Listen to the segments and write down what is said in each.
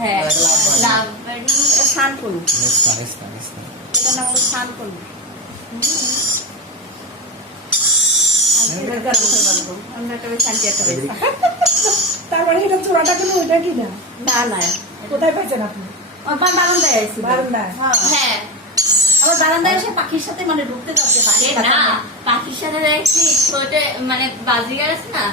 হ্যাঁ লাভ শানপুর এটা নাম হলো শানপুর তারপরে এটা চূড়াটা কেন ওইটা কি না? না না কোথায় পাইছেন আপনি? আমার বারান্দায় আইছি বারান্দায়? হ্যাঁ আমার বারান্দায় এসে পাখির সাথে মানে ঢুকতে যাচ্ছে পাখি না পাখির সাথে দেখছি ছোট মানে বাজিগার আছে না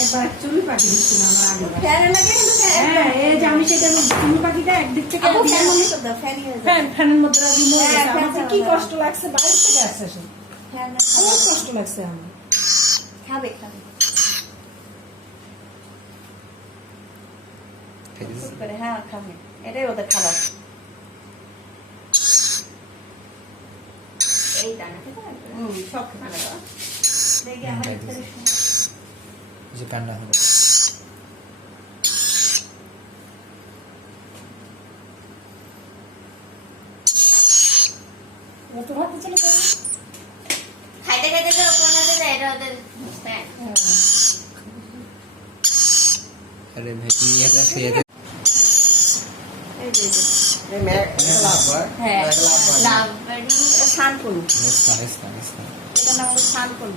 একবার চুনি পাখি দিচ্ছিল আমার আগে। ফ্যানের লাগে কিন্তু হ্যাঁ এই যে আমি সেটা চুনি পাখিটা একদিক থেকে ফ্যানের মধ্যে আমার কি কষ্ট লাগছে, বাইরে থেকে আসছে সে খুব কষ্ট লাগছে আমার। খাবে খাবে হ্যাঁ খাবে এটাই ওদের খাবার এই দানা সব খাবে দেখি আমার যে কান্না হলো তোমার তো চলে যাবে খাইতে খাইতে তো কোনাতে যায় এটা ওদের আরে ভাই তুমি এটা শুয়ে এই যে হ্যাঁ লাভ এটা শানপুর এটা নাম হলো শানপুর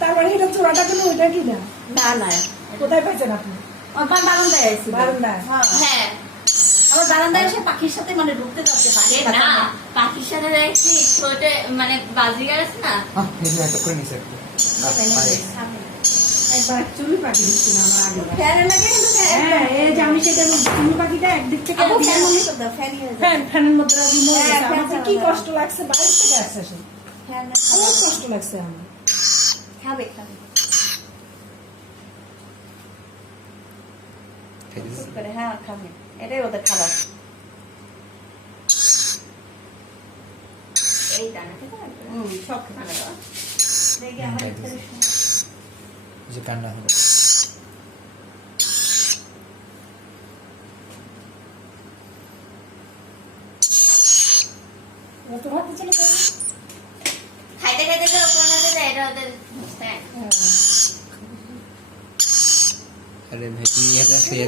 তারপরে এটা চূড়াটা কেন ওইটা কি না? না না কোথায় পাইছেন আপনি? আমার বারান্দায় আইছি বারান্দায়? হ্যাঁ আমার বারান্দায় এসে পাখির সাথে মানে ঢুকতে যাচ্ছে পাখি না পাখির সাথে দেখছি ছোট মানে বাজিগার আছে না একবার চুনি পাখি দিচ্ছিল আমার আগে। ফ্যানের লাগে কিন্তু হ্যাঁ এই যে আমি সেটা চুনি পাখিটা একদিক থেকে ফ্যানের মধ্যে আমার কি কষ্ট লাগছে, বাইরে থেকে আসছে সে খুব কষ্ট লাগছে আমার। খাবে খাবে হ্যাঁ খাবে এটাই ওদের খাবার এই দানা সব খাবে দেখি আমার যে কান্না হলো তোমার তো চলে যাবে খাইতে খাইতে তো কোনাতে যায় এটা ওদের আরে ভাই তুমি এটা শুয়ে